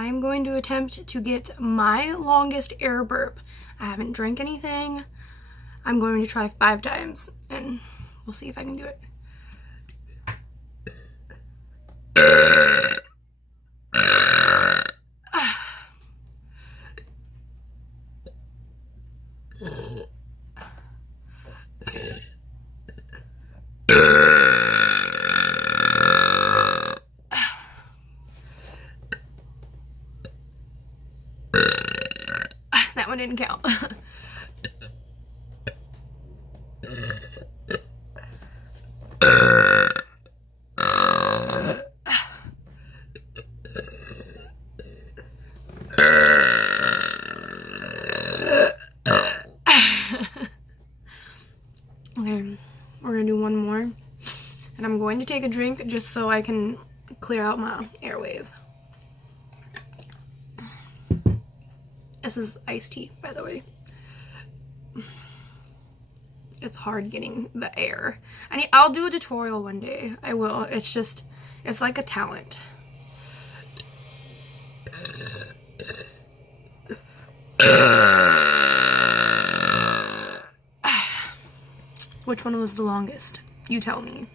I'm going to attempt to get my longest air burp. I haven't drank anything. I'm going to try 5 times and we'll see if I can do it. That one didn't count. Okay, we're gonna do one more, and I'm going to take a drink just so I can clear out my airways. This is iced tea, by the way. It's hard getting the air. I'll do a tutorial one day. I will. It's like a talent. Which one was the longest? You tell me.